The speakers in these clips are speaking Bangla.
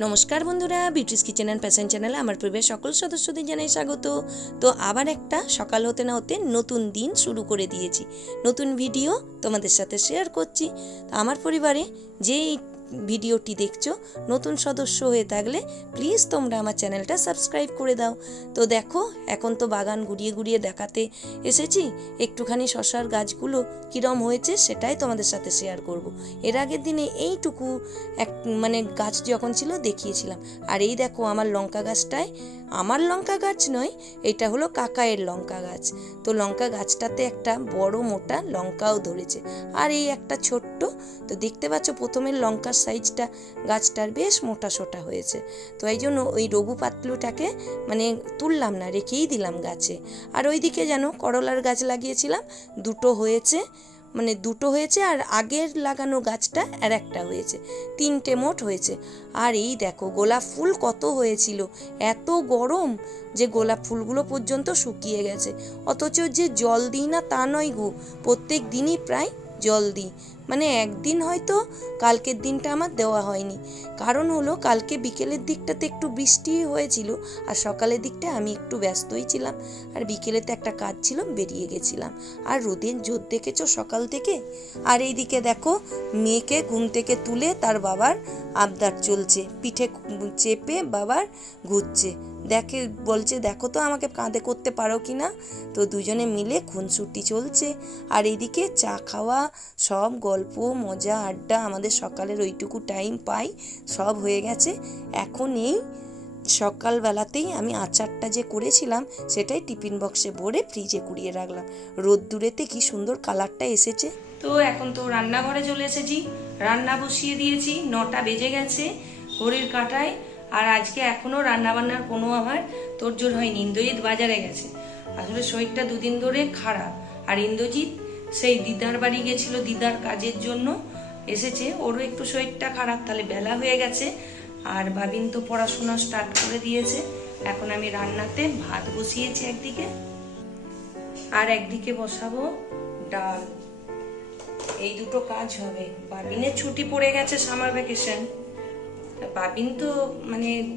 নমস্কার বন্ধুরা, বিউটিস কিচেন অ্যান্ড প্যাশন চ্যানেলে আমার পরিবারের সকল সদস্যদের জানাই স্বাগত। তো আবার একটা সকাল হতে না হতে নতুন দিন শুরু করে দিয়েছি, নতুন ভিডিও তোমাদের সাথে শেয়ার করছি। তো আমার পরিবারে যেই ভিডিওটি দেখছো নতুন সদস্য হয়ে থাকলে প্লিজ তোমরা আমার চ্যানেলটা সাবস্ক্রাইব করে দাও। তো দেখো, এখন তো বাগান ঘুরিয়ে ঘুরিয়ে দেখাতে এসেছি, একটুখানি শশার গাছগুলো কীরম হয়েছে সেটাই তোমাদের সাথে শেয়ার করব। এর আগের দিনে এইটুকু গাছ যখন ছিল দেখিয়েছিলাম। আর এই দেখো আমার লঙ্কা গাছটায়, আমার লঙ্কা গাছ নয়, এটা হলো কাকায়ের লঙ্কা গাছ। তো লঙ্কা গাছটাতে একটা বড় মোটা লঙ্কাও ধরেছে, আর এই একটা ছোট্ট। তো দেখতে পাচ্ছ প্রথমের লঙ্কার সাইজটা গাছটার বেশ মোটা সোটা হয়েছে। তো এই জন্য ওই রঘু পাতলুটাকে তুললাম না, রেখেই দিলাম গাছে। আর ওইদিকে যেন করলার গাছ লাগিয়েছিলাম, দুটো হয়েছে আর আগের লাগানো গাছটা আর একটা হয়েছে, তিনটে মোট হয়েছে। আর এই দেখো গোলাপ ফুল কত হয়েছিল, এত গরম যে গোলাপ ফুলগুলো পর্যন্ত শুকিয়ে গেছে। অথচ যে জল দিই না তা নয় গো, প্রত্যেক দিনই প্রায় জল দিই। একদিন হয়তো কালকের দিনটা আমার দেওয়া হয়নি, কারণ হলো কালকে বিকেলের দিকটাতে একটু বৃষ্টি হয়েছিল, আর সকালের দিকটা আমি একটু ব্যস্তই ছিলাম, আর বিকেলেতে একটা কাজ ছিল বেরিয়ে গেছিলাম। আর রোদের জোর দেখেছো সকাল থেকে। আর এইদিকে দেখো মেয়েকে ঘুম থেকে তুলে তার বাবার আবদার চলছে, পিঠে চেপে বাবার ঘুরছে, বলছে দেখো তো আমাকে কাঁধে করতে পারো কি না। তো দুজনে মিলে খুনসুটি চলছে। আর এইদিকে চা খাওয়া, সব গল্প মজা আড্ডা, আমাদের সকালের ওইটুকু টাইম পাই সব হয়ে গেছে। এখন এই সকালবেলাতেই আমি আচারটা যে করেছিলাম সেটাই টিফিন বক্সে ভরে ফ্রিজে কুড়িয়ে রাখলাম। রোদ্দুরেতে কি সুন্দর কালারটা এসেছে। তো এখন তো রান্নাঘরে চলে এসেছি, রান্না বসিয়ে দিয়েছি, 9টা বেজে গেছে ঘড়ির কাঁটায়। আর আজকে এখনো রান্নাবান্নার কোনো আমার তোড়জোড় হয়নি। ইন্দ্রজিৎ বাজারে গেছে, আসলে শরীরটা দুদিন ধরে খারাপ। আর ইন্দ্রজিৎ সেই দিদার বাড়ি গেছিল, দিদার কাজের জন্য এসেছে, ওরও একটু শরীরটা খারাপ, তাহলে বেলা হয়ে গেছে। আর বাবিন তো পড়াশোনা স্টার্ট করে দিয়েছে। এখন আমি রান্নাতে ভাত বসিয়েছি একদিকে, আর একদিকে বসাবো ডাল। এই দুটো কাজ হবে। বাবিনের ছুটি পড়ে গেছে সামার ভ্যাকেশন। বাবিন তো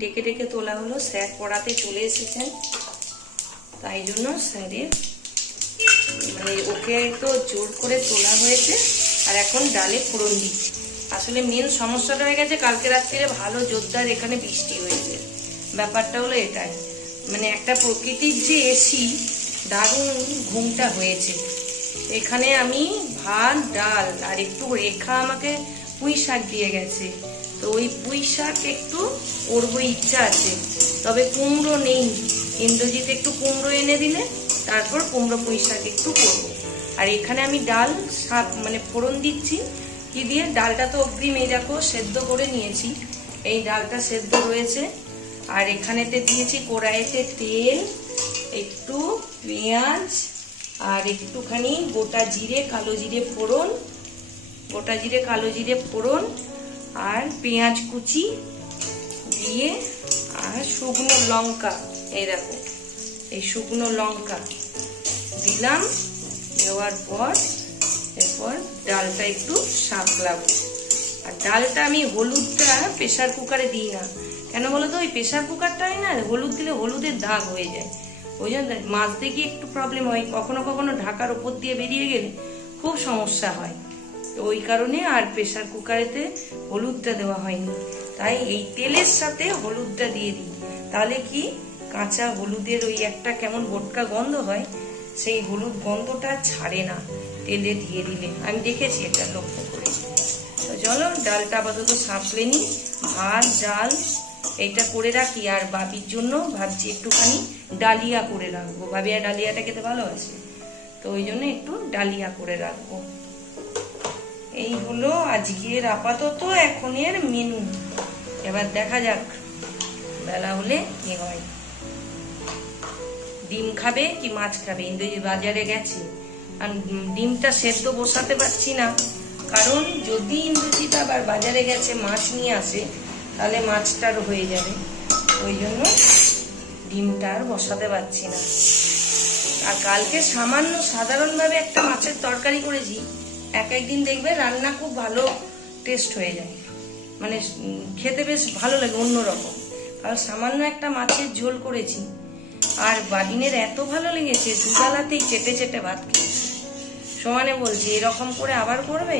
ডেকে ডেকে তোলা হলো, স্যার পড়াতে চলে এসেছেন, তাই জন্য স্যারের ওকে তো জোর করে তোলা হয়েছে। আর এখন ডালে ফোড়ন দিচ্ছি। আসলে মেন সমস্যাটা হয়ে গেছে, কালকে রাত্রিরে ভালো জোরদার এখানে বৃষ্টি হয়েছে। ব্যাপারটা হলো এটাই, একটা প্রকৃতির যে এসি, দারুণ ঘুমটা হয়েছে। এখানে আমি ভাত ডাল আর একটু রেখা আমাকে পুঁই শাক দিয়ে গেছে, তো ওই পুঁই শাক একটু করবো ইচ্ছা আছে, তবে কুমড়ো নেই। ইন্দ্রজিৎ একটু কুমড়ো এনে দিলে তারপর কুমড়ো পুঁই শাক একটু করবো। আর এখানে আমি ডাল শাক ফোড়ন দিচ্ছি কি দিয়ে, ডালটা তো অগ্রিম এই দেখো সেদ্ধ করে নিয়েছি, এই ডালটা সেদ্ধ রয়েছে। আর এখানেতে দিয়েছি কড়াইতে তেল, একটু পেঁয়াজ আর একটুখানি গোটা জিরে কালো জিরে ফোড়ন, আর পেঁয়াজ কুচি দিয়ে, আর শুকনো লঙ্কা, এই দেখো এই শুকনো লঙ্কা দিলাম। দেওয়ার পর এরপর ডালটা একটু সাঁতলাবো। আর ডালটা আমি হলুদটা প্রেসার কুকারে দিই না, কেন বলো তো, ওই প্রেসার কুকারটাই না হলুদ দিলে হলুদের দাগ হয়ে যায়, ওই জন্য মাছতে গিয়ে একটু প্রবলেম হয়, কখনো কখনো ঢাকার উপর দিয়ে বেরিয়ে গেলে খুব সমস্যা হয়। ওই কারণে আর প্রেসার কুকারেতে হলুদটা দেওয়া হয়নি, তাই এই তেলের সাথে হলুদটা দিয়ে দিই। তাহলে কি কাঁচা হলুদের ওই একটা কেমন বোটকা গন্ধ হয়, সেই হলুদ গন্ধটা ছাড়ে না তেলে দিয়ে দিলে, আমি দেখেছি এটা লক্ষ্য করে। তো চলো ডালটা আপাতত সাঁতলে নি, ভাত ডাল এইটা করে রাখি। আর বাবির জন্য ভাবছি একটুখানি ডালিয়া করে রাখবো, ভাবি আর ডালিয়াটা খেতে ভালোবাসে, তো ওই জন্য একটু ডালিয়া করে রাখবো। এই হলো আজকের আপাতত এখনের মেনু। এবার দেখা যাক বেলা হলে কি হয়, ডিম খাবে কি মাছ খাবে। ইন্দ্রজিৎ বাজারে গেছে, আর ডিমটা সেদ্ধ বসাতে পারছি না, কারণ যদি ইন্দ্রজিৎ আবার বাজারে গেছে মাছ নিয়ে আসে তাহলে মাছটার হয়ে যাবে, ওই জন্য ডিমটা আর বসাতে পারছি না। আর কালকে সামান্য সাধারণভাবে একটা মাছের তরকারি করেছি, একদিন দেখবে রান্না খুব ভালো টেস্ট হয়ে যায়। মানে খেতে বেশ ভালো লাগে, অন্যরকম। কারণ সামান্য একটা মাছের ঝোল করেছি, আর বাবিনের এত ভালো লেগেছে, দুবেলাতেই চেটে চেটে ভাত খেয়েছি। সমানে বলছি এরকম করে আবার করবে?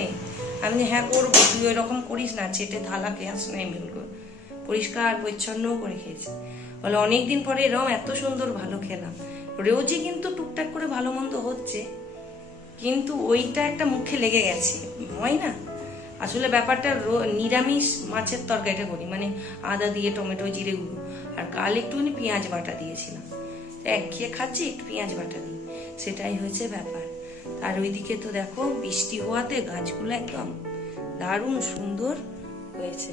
আমি হ্যাঁ করবো, তুই ওই রকম করিস না, চেটে থালা গ্যাস নেই, বিলকুল পরিষ্কার পরিচ্ছন্নও করে খেয়েছি। বলে অনেকদিন পরে এরকম এত সুন্দর ভালো খেলাম। রোজই কিন্তু টুকটাক করে ভালো মন্দ হচ্ছে, কিন্তু ওইটা একটা মুখে লেগে গেছে, হয় না? আসলে ব্যাপারটা নিরামিষ মাছের তরকারিটা করি, মানে আদা দিয়ে টমেটো জিরে গুঁড়ো, আর কাল একটুখানি পেঁয়াজ বাটা দিয়েছিলাম, একঘেয়ে খাচ্ছি একটু পেঁয়াজ বাটা দিই, সেটাই হয়েছে ব্যাপার। আর ওইদিকে তো দেখো বৃষ্টি হওয়াতে গাছগুলো একদম দারুণ সুন্দর হয়েছে।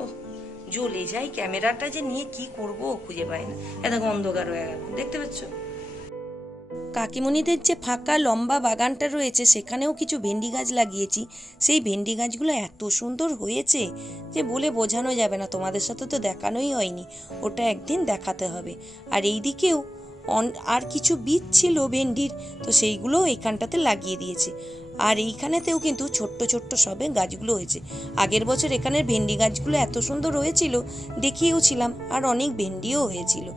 ও জ্বলে যাই, ক্যামেরাটা যে নিয়ে কি করব খুঁজে পাই না, এত অন্ধকার হয়ে গেল। দেখতে পাচ্ছ কাকিমণিদের যে ফাঁকা লম্বা বাগানটা রয়েছে, সেখানেও কিছু ভেন্ডি গাছ লাগিয়েছি। সেই ভেন্ডি গাছগুলো এত সুন্দর হয়েছে যে বলে বোঝানো যাবে না, তোমাদের সাথে তো দেখানোই হয়নি, ওটা একদিন দেখাতে হবে। আর এই দিকেও আর কিছু বীজ ছিল ভেন্ডির, তো সেইগুলোও এইখানটাতে লাগিয়ে দিয়েছে। আর এইখানেতেও কিন্তু ছোট্ট ছোট্ট সবে গাছগুলো হয়েছে। আগের বছর এখানের ভেন্ডি গাছগুলো এত সুন্দর হয়েছিল, দেখিয়েওছিলাম, আর অনেক ভেন্ডিও হয়েছিল।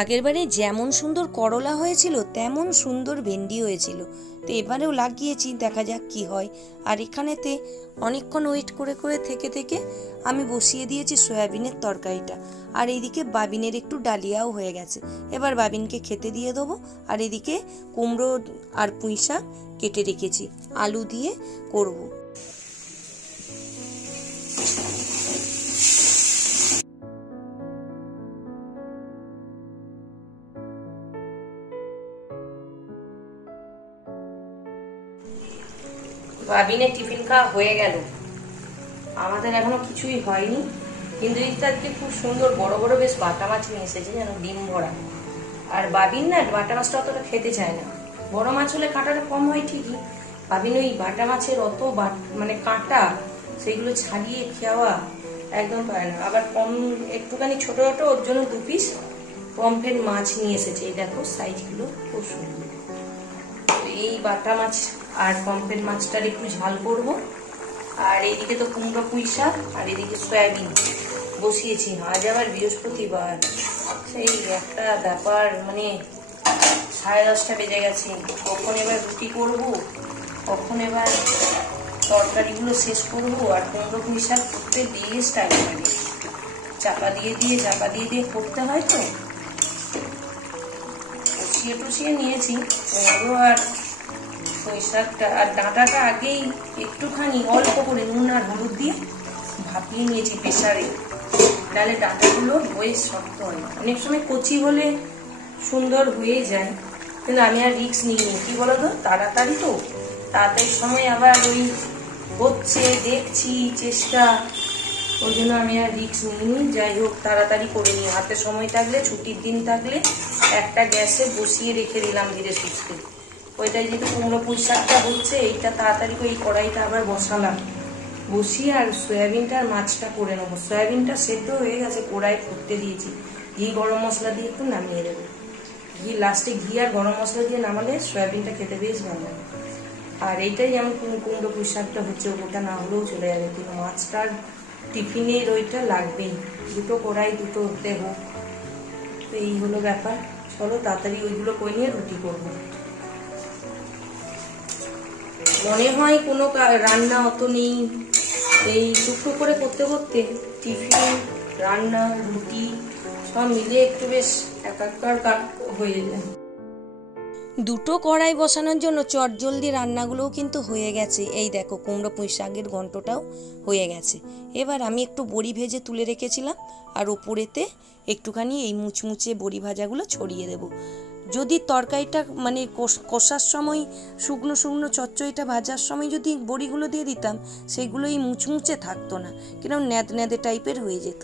আগের বারে যেমন সুন্দর করলা হয়েছিল তেমন সুন্দর ভেন্ডি হয়েছিল, তো এবারেও লাগিয়েছি, দেখা যাক কি হয়। আর এখানেতে অনেকক্ষণ ওয়েট করে করে থেকে থেকে আমি বসিয়ে দিয়েছি সয়াবিনের তরকারিটা, আর এইদিকে বাবিনের একটু ডালিয়াও হয়ে গেছে, এবার বাবিনকে খেতে দিয়ে দেবো। আর এদিকে কুমড়ো আর পুঁই শাক কেটে রেখেছি, আলু দিয়ে করব। বাবিনের টিফিন খাওয়া হয়ে গেল, আমাদের এখনো কিছুই হয়নি। কিন্তু এই আজকে খুব সুন্দর বড় বড় বেশ বাটা মাছ নিয়ে এসেছে, যেন ডিম ভরা। আর বাবিন না বাটা মাছটা অতটা খেতে চায় না, বড় মাছ হলে কাঁটাটা কম হয় ঠিকই, বাবিন ওই বাটা মাছের অত মানে কাঁটা, সেইগুলো ছাড়িয়ে খাওয়া একদম পারে না। আবার কম একটুখানি ছোট ছোট ওর জন্য 2 পিস পমফ্রেট মাছ নিয়ে এসেছে, এই দেখো সাইজগুলো খুব সুন্দর। এই বাটা মাছ আর পমফ্রেট মাছটার একটু ঝাল করবো। আর এইদিকে তো কুমড়ো পুঁই শাক, আর এদিকে সয়াবিন বসিয়েছি। আজ আবার বৃহস্পতিবার, সেই একটা ব্যাপার, মানে 10:30 বেজে গেছে। কখন এবার রুটি করব, কখন এবার তরকারিগুলো শেষ করব। আর কুমড়ো পুঁই শাক করতে বেশ টাইম লাগে, চাপা দিয়ে দিয়ে করতে হয়, তো কষিয়ে নিয়েছি কুমড়ো আর পুঁই শাকটা। আর ডাঁটাটা আগেই একটুখানি অল্প করে নুন আর হলুদ দিয়ে ভাপিয়ে নিয়েছি প্রেসারে, তাহলে ডাঁটাগুলো বেশ শক্ত হয়। অনেক সময় কচি হলে সুন্দর হয়ে যায়, কিন্তু আমি আর রিস্ক নিইনি, কি বলতো তাড়াতাড়ি তো, তাড়াতাড়ি সময় আবার ওই হচ্ছে দেখছি চেষ্টা, ওই জন্য আমি আর রিস্ক নিইনি। যাই হোক তাড়াতাড়ি করে নিই, হাতে সময় থাকলে, ছুটির দিন থাকলে একটা গ্যাসে বসিয়ে রেখে দিলাম ধীরে সুস্থে। ওইটাই যেহেতু কুমড়ো পুঁই শাকটা হচ্ছে, এইটা তাড়াতাড়ি করে এই কড়াইটা আবার বসালাম, বসিয়ে আর সয়াবিনটা আর মাছটা করে নেবো। সয়াবিনটা সেদ্ধ হয়ে গেছে, কড়াই ফুটতে দিয়েছি, ঘি গরম মশলা দিয়ে একটু নামিয়ে দেবো। ঘি লাস্টে, ঘি আর গরম মশলা দিয়ে নামালে সয়াবিনটা খেতে বেশ ভালো লাগে। আর এইটাই যেমন কুমড়ো পুঁই শাকটা হচ্ছে, ওটা না হলেও চলে যাবে, কিন্তু মাছটার টিফিনের ওইটা লাগবেই, দুটো কড়াই দুটো দেবো। তো এই হলো ব্যাপার, চলো তাড়াতাড়ি ওইগুলো করে নিয়ে রুটি করবো। মনে হয় কোনো রান্না অত নেই, এই টুকটুক করে করতে করতে টিফিন, রান্না, রুটি সব মিলে একটু বেশ একাকার হয়ে যায়। দুটো কড়াই বসানোর জন্য চটজলদি রান্নাগুলোও কিন্তু হয়ে গেছে। এই দেখো কুমড়ো পুঁই শাকের ঘন্টটাও হয়ে গেছে। এবার আমি একটু বড়ি ভেজে তুলে রেখেছিলাম, আর ওপরেতে একটুখানি এই মুচমুচে বড়ি ভাজাগুলো ছড়িয়ে দেবো। যদি তরকারিটা মানে কষার সময় শুকনো শুকনো চচ্চড়িটা ভাজার সময় যদি বড়িগুলো দিয়ে দিতাম, সেইগুলো এই মুচমুচে থাকতো না, কিরকম ন্যাদে টাইপের হয়ে যেত।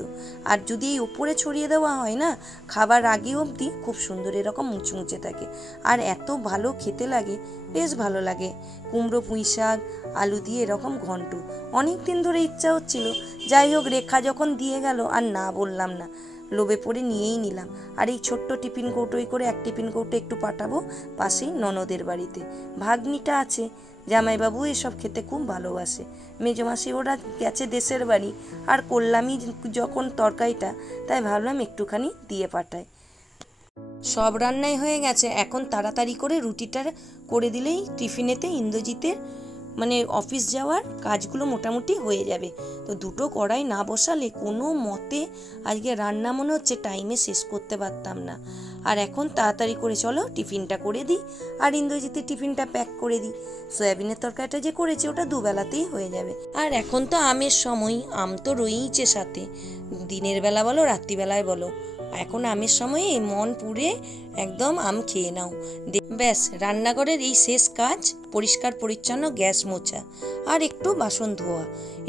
আর যদি এই ওপরে ছড়িয়ে দেওয়া হয় না, খাবার আগে অবধি খুব সুন্দর এরকম মুচমুচে থাকে, আর এত ভালো খেতে লাগে, বেশ ভালো লাগে। কুমড়ো পুঁই শাক আলু দিয়ে এরকম ঘন্ট অনেক দিন ধরে ইচ্ছা হচ্ছিল। যাই হোক রেখা যখন দিয়ে গেল আর না বললাম না, লোভে পড়ে নিয়েই নিলাম। আর এই ছোট্ট টিফিন কৌটোই করে এক টিফিন কৌটো একটু পাঠাবো পাশেই ননদের বাড়িতে, ভাগ্নিটা আছে, জামাইবাবু এসব খেতে খুব ভালোবাসে। মেজমাসি ওরা গেছে দেশের বাড়ি, আর করলামই যখন তরকারিটা, তাই ভাবলাম একটুখানি দিয়ে পাঠাই। সব রান্নাই হয়ে গেছে, এখন তাড়াতাড়ি করে রুটিটা করে দিলেই টিফিনেতে ইন্দ্রজিতের মানে অফিস যাওয়ার কাজগুলো মোটামুটি হয়ে যাবে। তো দুটো কড়াই না বসালে কোনো মতে আজকে রান্না মনে হচ্ছে টাইমে শেষ করতে পারতাম না। আর এখন তাড়াতাড়ি করে চলো টিফিনটা করে দিই, আর ইন্দ্রজিতের টিফিনটা প্যাক করে দিই। সয়াবিনের তরকারিটা যে করেছি ওটা দুবেলাতেই হয়ে যাবে। আর এখন তো আমের সময়, আম তো রয়েইছে সাথে, দিনের বেলা বলো রাত্রিবেলায় বলো, এখন আমের সময়ে মন পুড়ে একদম আম খেয়ে নাও। ব্যাস রান্নাঘরের এই শেষ কাজ, পরিষ্কার পরিচ্ছন্ন গ্যাস মোছা আর একটু বাসন ধোয়া,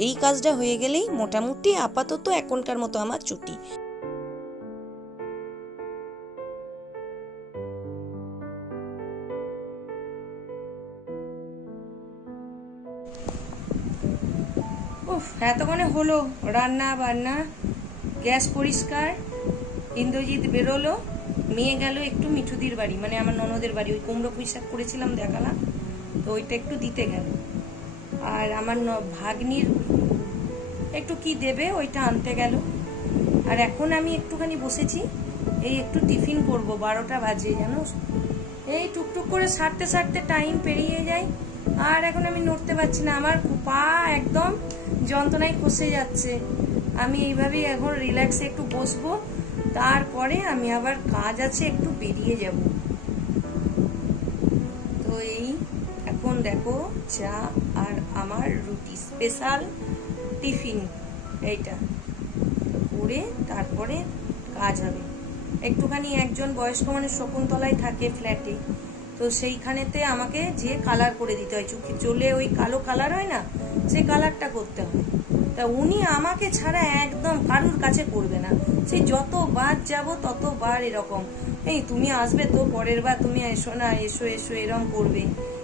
এই কাজটা হয়ে গেলেই মোটামুটি আপাতত এখনকার মতো আমার ছুটি। এতক্ষণে হলো রান্না বান্না, গ্যাস পরিষ্কার, ইন্দ্রজিৎ বেরোলো, মেয়ে গেল একটু মিঠুদির বাড়ি, মানে আমার ননদের বাড়ি, ওই কুমড়ো পুঁই শাক করেছিলাম দেখালাম, তো ওইটা একটু দিতে গেল। আর আমার ভাগ্নির একটু কি দেবে ওইটা আনতে গেল। আর এখন আমি একটুখানি বসেছি, এই একটু টিফিন করব, 12টা বাজে জানো, এই টুকটুক করে সারতে সারতে টাইম পেরিয়ে যায়। আর এখন আমি নড়তে পারছি না, আমার পা একদম যন্ত্রণায় খসে যাচ্ছে। আমি এইভাবেই এখন রিল্যাক্সে একটু বসবো, তারপরে আমি আবার কাজ আছে, একটু বেরিয়ে যাব। তো এই এখন দেখো চা আর আমার রুটি, স্পেশাল টিফিন এইটা করে তারপরে কাজ হবে। একটুখানি একজন বয়স্ক মানে শকুন্তলায় থাকে ফ্ল্যাটে, তো সেইখানেতে আমাকে যে কালার করে দিতে হয়, চুলে ওই কালো কালার হয় না, সেই কালারটা করতে হয়। তা উনি আমাকে ছাড়া একদম কারুর কাছে করবে না, সেই যতবার যাব ততবার এরকম, এই তুমি আসবে তো পরের বার, তুমি এসো না, এসো এসো, এরকম করবে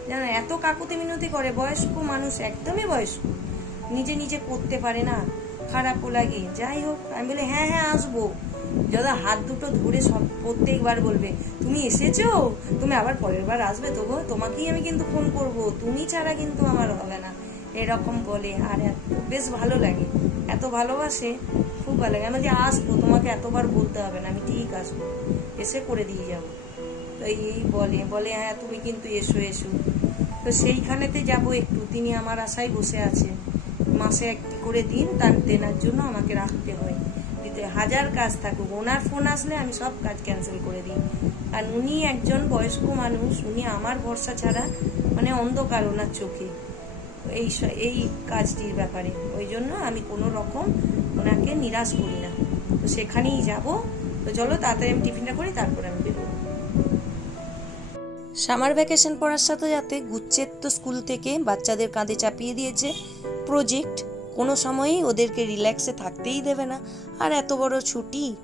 জানো। এত কাকুতি মিনতি করে, বয়স্ক মানুষ, একদমই বয়স্ক, নিজে নিজে করতে পারে না, খারাপও লাগে। যাই হোক আমি বলি হ্যাঁ হ্যাঁ আসবো, যত হাত দুটো ধরে সব প্রত্যেকবার বলবে তুমি এসেছো, তুমি আবার পরের বার আসবে তো গো, তোমাকেই আমি কিন্তু ফোন করব, তুমি ছাড়া কিন্তু আমার হবে না, এরকম বলে। আর বেশ ভালো লাগে, এত ভালোবাসে, খুব ভালো লাগে। আমি যে আসবো, তোমাকে এতবার বলতে হবে না, আমি ঠিক আসবো, এসে করে দিয়ে যাবো। তো এই বলে হ্যাঁ তুমি কিন্তু এসো এসো। তো সেইখানেতে যাব একটু, তিনি আমার আশায় বসে আছেন, মাসে একটি করে দিন তার দেনার জন্য আমাকে রাখতে হয়, দিতে হাজার কাজ থাকুক, ওনার ফোন আসলে আমি সব কাজ ক্যান্সেল করে দিই। আর উনি একজন বয়স্ক মানুষ, উনি আমার ভরসা ছাড়া মানে অন্ধকার ওনার চোখে এই কাজটির ব্যাপারে, ওই জন্য আমি কোনো রকম ওনাকে নিরাশ করি না। তো সেখানেই যাব। তো চলো তাড়াতাড়ি আমি টিফিনটা করি, তারপর আমি বেরোবো। সামার ভ্যাকেশন পড়ার সাথে সাথে গুচ্ছের তো স্কুল থেকে বাচ্চাদের কাঁধে চাপিয়ে দিয়েছে প্রজেক্ট, কোনো সময়ই ওদেরকে রিল্যাক্সে থাকতেই দেবে না। আর এত বড়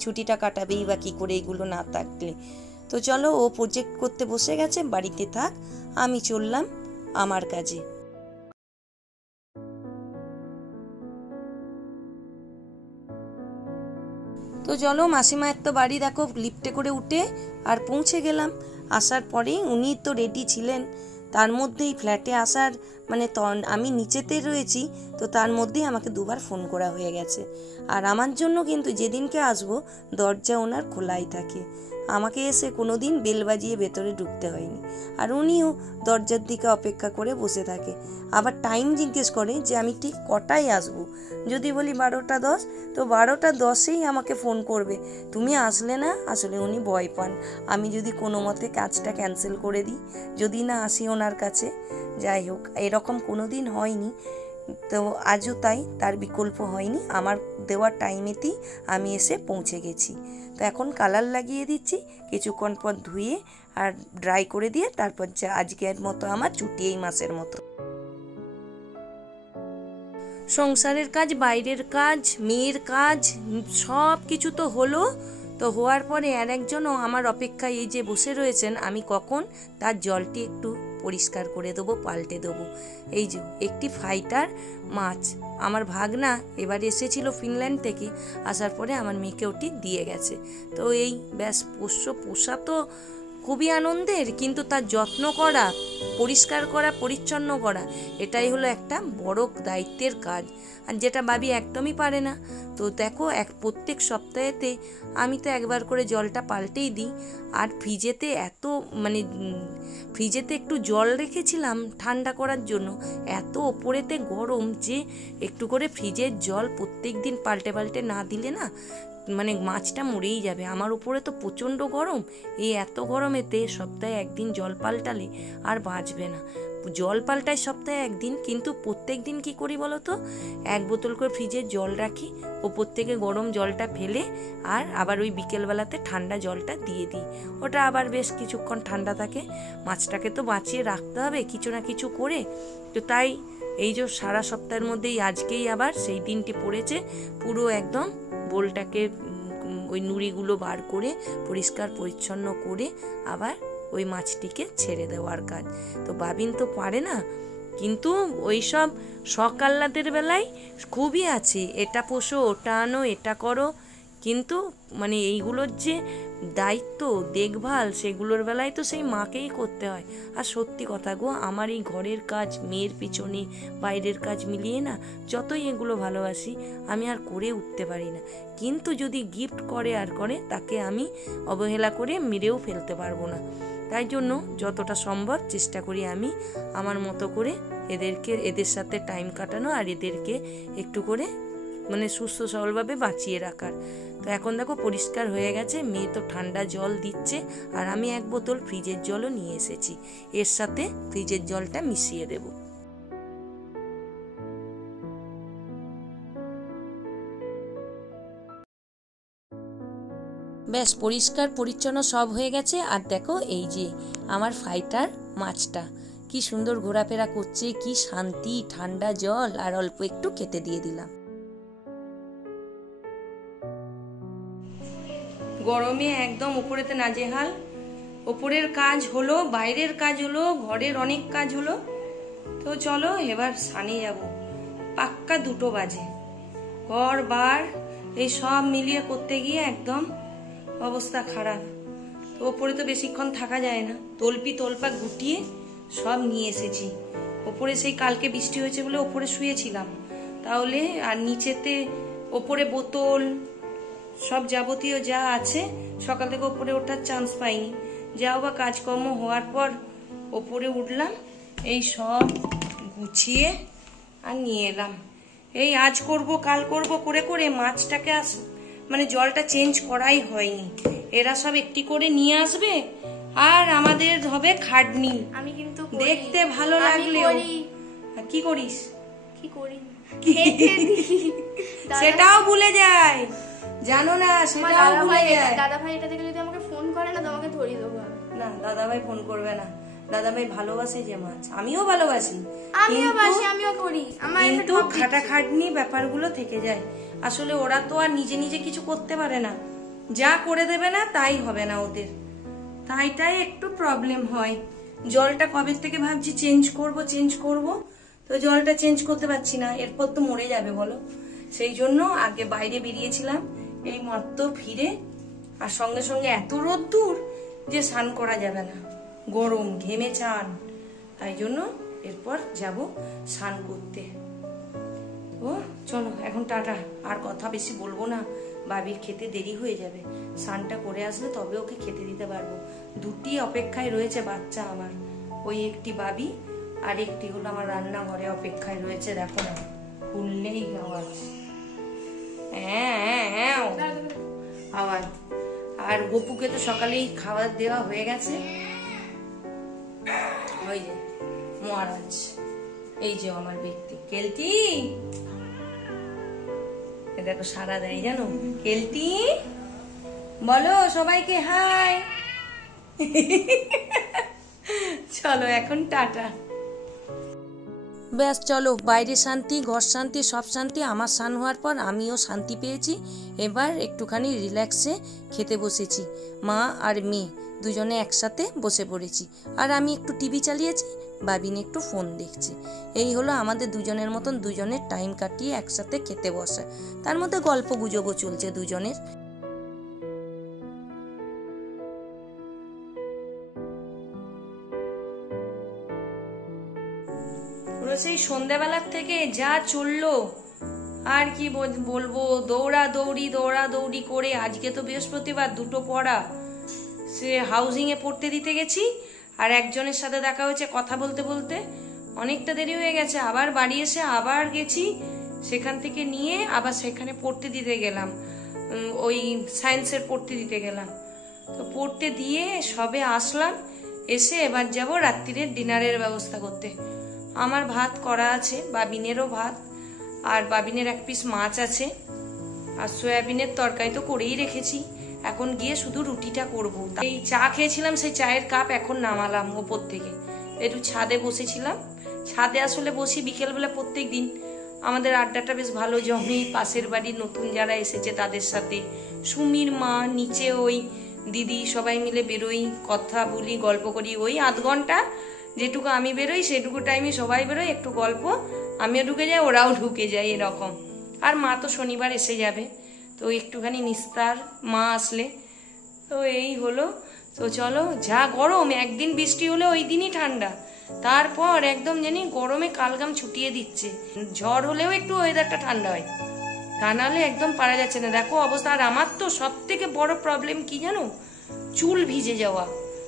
ছুটিটা কাটাবেই বা কী করে এগুলো না থাকলে। তো চলো, ও প্রজেক্ট করতে বসে গেছে, বাড়িতে থাক, আমি চললাম আমার কাজে। তো চলো, মাসিমায়ের তো বাড়ি দেখো, লিফটে করে উঠে আর পৌঁছে গেলাম। আসার পরেই উনি তো রেডি ছিলেন, তার মধ্যেই ফ্ল্যাটে আসার মানে আমি নিচেতে রয়েছি, তো তার মধ্যেই আমাকে দুবার ফোন করা হয়ে গেছে। আর আমার জন্য কিন্তু যেদিনকে আসবো দরজা ওনার খোলাই থাকে, আমাকে এসে কোনো দিন বেল বাজিয়ে ভেতরে ঢুকতে হয়নি। আর উনিও দরজার দিকে অপেক্ষা করে বসে থাকে, আবার টাইম জিজ্ঞেস করে যে আমি ঠিক কটায় আসবো। যদি বলি 12টা 10, তো 12টা 10-এই আমাকে ফোন করবে, তুমি আসলে না। আসলে উনি ভয় পান আমি যদি কোনো মতে কাজটা ক্যান্সেল করে দিই, যদি না আসি ওনার কাছে। যাই হোক, এরকম কোনো দিন হয়নি, তো আজও তাই, তার বিকল্প হয়নি, আমার দেওয়ার টাইমেতেই আমি এসে পৌঁছে গেছি। তো এখন কালার লাগিয়ে দিচ্ছি, কিছুক্ষণ পর ধুয়ে আর ড্রাই করে দিয়ে তারপর যা আজকের মতো আমার ছুটি, এই মাসের মতো। সংসারের কাজ, বাইরের কাজ, মেয়ের কাজ, সব কিছু তো হলো। তো হওয়ার পরে আর একজনও আমার অপেক্ষায় এই যে বসে রয়েছেন, আমি কখন তার জলটি একটু পরিষ্কার করে দেবো, পাল্টে দেবো। এই যে একটি ফাইটার মাছ, আমার ভাগনা এবার এসেছিল ফিনল্যান্ড থেকে, আসার পরে আমার মেয়েকে ওটি দিয়ে গেছে। তো এই ব্যাস পোষা তো খুবই আনন্দের, কিন্তু তার যত্ন করা, পরিষ্কার করা, পরিচ্ছন্ন করা এটাই হলো একটা বড় দায়িত্বের কাজ, আর যেটা বাবি একদমই পারে না। তো দেখো প্রত্যেক সপ্তাহেতে আমি তো একবার করে জলটা পাল্টেই দিই। আর ফ্রিজেতে ফ্রিজেতে একটু জল রেখেছিলাম ঠান্ডা করার জন্য, এত ওপরেতে গরম যে একটু করে ফ্রিজের জল প্রত্যেক দিন পাল্টে পাল্টে না দিলে না মাছটা মরেই যাবে। আমার উপরে তো প্রচণ্ড গরম, এই এত গরমেতে সপ্তাহে একদিন জল পাল্টালে আর বাঁচবে না। জল পাল্টাই সপ্তাহে একদিন, কিন্তু প্রত্যেক দিন কী করি বলো তো, 1 বোতল করে ফ্রিজে জল রাখি, ওপর থেকে গরম জলটা ফেলে আর আবার ওই বিকেলবেলাতে ঠান্ডা জলটা দিয়ে দিই। ওটা আবার বেশ কিছুক্ষণ ঠান্ডা থাকে। মাছটাকে তো বাঁচিয়ে রাখতে হবে কিছু না কিছু করে। তো তাই এই যে সারা সপ্তাহের মধ্যেই আজকেই আবার সেই দিনটি পড়েছে, পুরো একদম বোলটাকে ওই নুড়িগুলো বার করে পরিষ্কার পরিচ্ছন্ন করে আবার ওই মাছটিকে ছেড়ে দেওয়ার কাজ। তো বাবিন তো পারে না, কিন্তু ওই সব শখ আহ্লাদের বেলায় খুবই আছে, এটা পোষো, ওটা আনো, এটা করো, কিন্তু এইগুলোর যে দায়িত্ব দেখভাল সেগুলোর বেলায় তো সেই মাকেই করতে হয়। আর সত্যি কথা গো, আমার এই ঘরের কাজ, মেয়ের পিছনে বাইরের কাজ মিলিয়ে না যতই এগুলো ভালোবাসি, আমি আর করে উঠতে পারি না। কিন্তু যদি গিফট করে আর করে, তাকে আমি অবহেলা করে মেরেও ফেলতে পারবো না। তাই জন্য যতটা সম্ভব চেষ্টা করি আমি আমার মতো করে এদের সাথে টাইম কাটানো, আর এদেরকে একটু করে সুস্থ সবলভাবে বাঁচিয়ে রাখার। তো এখন দেখো পরিষ্কার হয়ে গেছে, মেয়ে তো ঠান্ডা জল দিচ্ছে, আর আমি 1 বোতল ফ্রিজের জলও নিয়ে এসেছি, এর সাথে ফ্রিজের জলটা মিশিয়ে দেব। ব্যাস পরিষ্কার পরিচ্ছন্ন সব হয়ে গেছে। আর দেখো এই যে আমার ফাইটার মাছটা কি সুন্দর ঘোরাফেরা করছে, কি শান্তি, ঠান্ডা জল আর অল্প একটু খেতে দিয়ে দিলাম। গরমে একদম উপরেতে নাজেহাল, ওপরের কাজ হলো, বাইরের কাজ হলো, ঘরের অনেক কাজ হলো। তো চলো এবার সানে যাব, পাক্কা 2টো বাজে। ঘর বার এই সব মিলিয়ে করতে গিয়ে একদম অবস্থা খারাপ। তো ওপরে তো বেশিক্ষণ থাকা যায় না, তোলপা গুটিয়ে সব নিয়ে এসেছি। ওপরে সেই কালকে বৃষ্টি হয়েছে বলে ওপরে শুয়েছিলাম, তাহলে আর নিচেতে ওপরে বোতল সব যাবতীয় যা আছে, সকাল থেকে ওপরে ওঠার চান্স পাইনি। যাও বা কাজকর্ম হওয়ার পর ওপরে উঠলাম, এই সব গুছিয়ে আর নিয়ে এলাম। এই আজ করব কাল করব করে করে মাছটাকে জলটা চেঞ্জ করাই হয়নি। এরা সব একটি করে নিয়ে আসবে আর আমাদের হবে খাটনি। আমি কিন্তু দেখতে ভালো লাগলেও কি করিস, কি করি সেটাও ভুলে যায়, জানো না, সেটাও ভুলে যায়। দাদা ভাই এটা থেকে যদি আমাকে ফোন করে না, তোমাকে ধরিয়ে দেবো। না, দাদা ভাই ফোন করবে না, দাদা ভাই ভালোবাসে যে মাছ, আমিও ভালোবাসি, আমিও করি, কিন্তু খাটাখাটনি ব্যাপারগুলো থেকে যায়। আসলে ওরা তো আর নিজে নিজে কিছু করতে পারে না, যা করে দেবে না তাই হবে না ওদের, তাইটাই একটু প্রবলেম হয়। জলটা কবে থেকে ভাবছি চেঞ্জ করব, তো জলটা চেঞ্জ করতে পারছি না, এরপর তো মরে যাবে বলো। সেই জন্য আগে বাইরে বেরিয়েছিলাম, এই মাত্র ফিরে, আর সঙ্গে সঙ্গে এত রোদ্দুর যে স্নান করা যাবে না, গরম ঘেমে চান, তাই জন্য এরপর যাব স্নান করতে। ও চলো এখন টাটা, আর কথা বেশি বলবো না, বাবির খেতে দেরি হয়ে যাবে। স্নানটা করে আসলে তবে ওকে খেতে দিতে পারবো। 2টি অপেক্ষায় রয়েছে বাচ্চা আমার, ওই একটি বাবি আর একটি হলো আমার রান্নাঘরে অপেক্ষায় রয়েছে। দেখো না, খুললেই আওয়াজ, হ্যাঁ আওয়াজ। আর গপুকে তো সকালেই খাবার দেওয়া হয়ে গেছে, ওই যে মহারাজ, এই যে আমার ব্যক্তি কেলটি, দেখো সারা দেয় জানো। কেলটি বলো সবাইকে হাই। চলো এখন টাটা। ব্যাস চলো, বাইরে শান্তি, ঘর শান্তি, সব শান্তি। আমার স্নান হওয়ার পর আমিও শান্তি পেয়েছি, এবার একটুখানি রিল্যাক্সে খেতে বসেছি। মা আর মেয়ে দুজনে একসাথে বসে পড়েছি, আর আমি একটু টিভি চালিয়েছি, বাবিন একটু ফোন দেখছে। এই হলো আমাদের দুজনের মতন দুজনের টাইম কাটিয়ে একসাথে খেতে বসা, তার মধ্যে গল্প গুজবও চলছে দুজনের। সেই সন্ধ্যাবেলার থেকে যা চললো আর কি বলবো, দৌড়াদৌড়ি করে আজকে তো বৃহস্পতিবার, দুটো পড়া, সে হাউজিং এ পড়তে দিতে গেছি, আর একজনের সাথে দেখা হয়েছে, কথা বলতে বলতে অনেকটা দেরি হয়ে গেছে। আবার বাড়ি এসে আবার গেছি, সেখান থেকে নিয়ে আবার সেখানে পড়তে দিতে গেলাম, ওই সায়েন্সের পড়তে দিতে গেলাম। তো পড়তে দিয়ে সবে আসলাম, এসে এবার যাব রাত্রিরের ডিনারের ব্যবস্থা করতে। আমার ভাত করা আছে, বাবিনেরও ভাত, আর বাবিনের এক পিস মাছ আছে, আর সয়াবিনের তরকারি তো করেই রেখেছি। এখন গিয়ে শুধু রুটিটা করব। এই চা খেয়েছিলাম, সেই চায়ের কাপ এখন নামালাম ওপর থেকে, একটু ছাদে বসেছিলাম। ছাদে আসলে বসি বিকেলবেলা প্রত্যেক দিন, আমাদের আড্ডাটা বেশ ভালো জমে। পাশের বাড়ির নতুন যারা এসেছে তাদের সাথে, সুমির মা, নিচে ওই দিদি, সবাই মিলে বেরোই, কথা বলি, গল্প করি। ওই আধ ঘন্টা যেটুকু আমি বেরোই সেটুকু টাইমে সবাই বেরোই, একটু গল্প, আমিও ঢুকে যাই, ওরাও ঢুকে যায়, এরকম। আর মা তো শনিবার এসে যাবে, তো একটুখানি নিস্তার মা আসলে। তো এই হলো। তো চলো, যা গরম, একদিন বৃষ্টি হলে ওই দিনই ঠান্ডা, তারপর একদম জানি গরমে কালঘাম ছুটিয়ে দিচ্ছে। ঝড় হলেও একটু ওয়েদারটা ঠান্ডা হয়, তা নাহলে একদম পারা যাচ্ছে না। দেখো অবস্থা। আর আমার তো সব থেকে বড় প্রবলেম কি জানো, চুল ভিজে যাওয়া,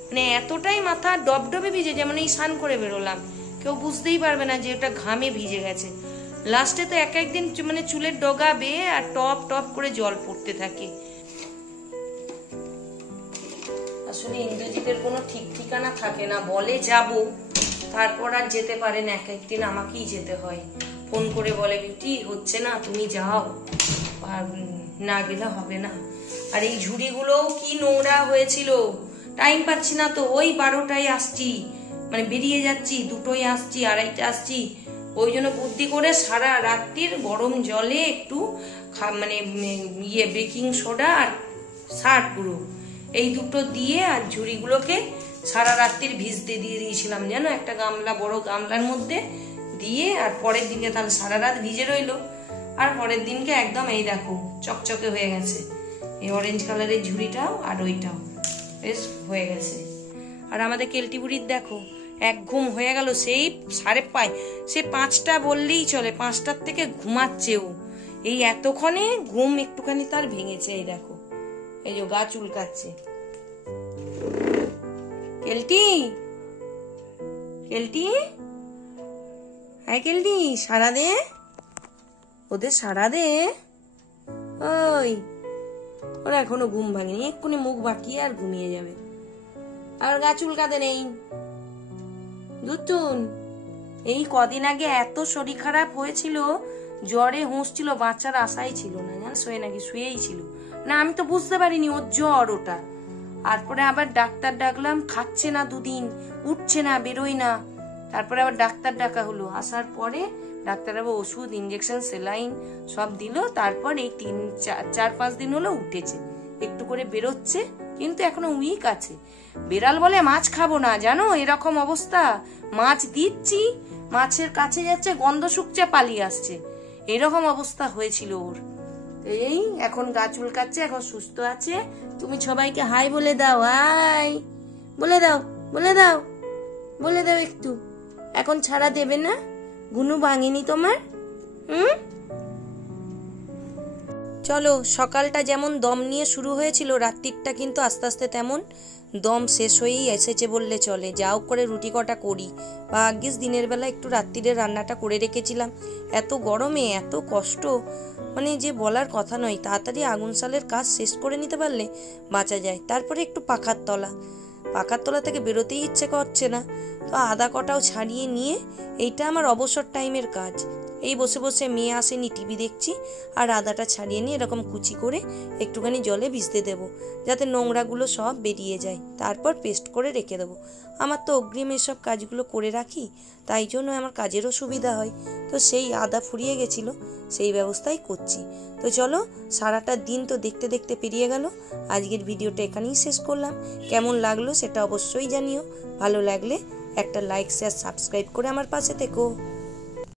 মানে এতটাই মাথা ডবডবে ভিজে, যেমন এই স্নান করে বেরোলাম, কেউ বুঝতেই পারবে না যে ওটা ঘামে ভিজে গেছে। লাস্টে তো এক একদিন মানে চুলের ডগা বেয়ে আর টপ টপ করে জল পড়তে থাকে। আসলে ইন্দ্রজিতের কোনো ঠিক ঠিকানা থাকে না, বলে যাব, তারপর আর যেতে পারে না। এক একদিন আমাকেই যেতে হয়, ফোন করে বলে বিউটি হচ্ছে না, তুমি যাও, আর না গেলে হবে না। আর এই ঝুড়িগুলোও কি নোংরা হয়েছিল, টাইম পাচ্ছি না তো, ওই 12টায় আসছি, মানে বেরিয়ে যাচ্ছি, 2টোয় আসছি, 2:30 আসছি। ওই জন্য বুদ্ধি করে সারা রাত্রির গরম জলে একটু মানে বেকিং সোডা আর সার্ফ গুঁড়ো, এই দুটো দিয়ে আর ঝুড়িগুলোকে সারা রাত্রির ভিজতে দিয়ে দিয়েছিলাম, জানো, একটা গামলা, বড় গামলার মধ্যে দিয়ে। আর পরের দিনকে তাহলে সারা রাত ভিজে রইলো, আর পরের দিনকে একদম এই দেখো চকচকে হয়ে গেছে, এই অরেঞ্জ কালারের ঝুড়িটাও আর ওইটাও বেশ হয়ে গেছে। আর আমাদের কেলটি বুড়ির দেখো, এক ঘুম হয়ে গেল, সেই 5:30, সে 5টা বললেই চলে, 5টার থেকে ঘুমাচ্ছেও। এই এতক্ষণে ঘুম একটুখানি তার ভেঙেছে। এই দেখো, এই যে গা চুলকাচ্ছে। কেলটি, কেলটি, হ্যাঁ কেলটি, সারা দে, ওদের সারা দে। ওই ওরা এখনো ঘুম ভাঙেনি, এক্ষুনি মুখ বাঁকিয়ে আর ঘুমিয়ে যাবে, আর গা চুলকাতে নেই। দুতুন, এই কদিন আগে এত শরীর খারাপ হয়েছিল, জ্বরে হুঁসছিল, বাচ্চার আশাই ছিল না, জান, শুয়ে নাকি শুয়েই ছিল না, আমি তো বুঝতে পারিনি ওর জ্বর ওটা। তারপরে আবার ডাক্তার ডাকলাম, খাচ্ছে না, 2 দিন উঠছে না, বেরোয় না। তারপরে আবার ডাক্তার ডাকা হলো, আসার পরে ডাক্তার আবার ওষুধ, ইঞ্জেকশন, সেলাইন সব দিল। তারপর এই 4-5 দিন হলো উঠেছে, একটু করে বেরোচ্ছে, কিন্তু এখনো উইক আছে। বেড়াল বলে মাছ খাবো না, জানো, এরকম অবস্থা। মাছ দিচ্ছি, মাছের কাছে যাচ্ছে, গন্ধ শুকছে, পালিয়ে আসছে, এরকম অবস্থা হয়েছিল ওর। এই এখন গা চুলকাচ্ছে, এখন সুস্থ আছে। তুমি সবাইকে হাই বলে দাও, হাই বলে দাও, বলে দাও, বলে দাও একটু। এখন ছাড়া দেবে না, গুনু ভাঙেনি তোমার? চলো, সকালটা যেমন দম নিয়ে শুরু হয়েছিল, রাত্রিটা কিন্তু আস্তে আস্তে তেমন দম শেষ হয়েই এসেছে বললে চলে। যাও করে রুটি কটা করি, বা আগে দিনের বেলা একটু রাত্রিরে রান্নাটা করে রেখেছিলাম। এত গরমে এত কষ্ট, মানে যে বলার কথা নয়। তাড়াতাড়ি আগুন শালের কাজ শেষ করে নিতে পারলে বাঁচা যায়। তারপরে একটু পাখার তলা থেকে বেরোতেই ইচ্ছে করছে না, তো আদা কটাও ছাড়িয়ে নিয়ে, এইটা আমার অবসর টাইমের কাজ। এই বসে বসে, মেয়ে আসেনি, টিভি দেখছি, আর আদাটা ছাড়িয়ে নিয়ে এরকম কুচি করে একটুখানি জলে ভিজতে দেবো, যাতে নোংরাগুলো সব বেরিয়ে যায়। তারপর পেস্ট করে রেখে দেবো। আমার তো অগ্রিম এসব কাজগুলো করে রাখি, তাই জন্য আমার কাজেরও সুবিধা হয়। তো সেই আদা ফুরিয়ে গেছিলো, সেই ব্যবস্থাই করছি। তো চলো, সারাটা দিন তো দেখতে দেখতে পেরিয়ে গেল। আজকের ভিডিওটা এখানেই শেষ করলাম। কেমন লাগলো সেটা অবশ্যই জানিও। ভালো লাগলে একটা লাইক, শেয়ার, সাবস্ক্রাইব করে আমার পাশে থেকো।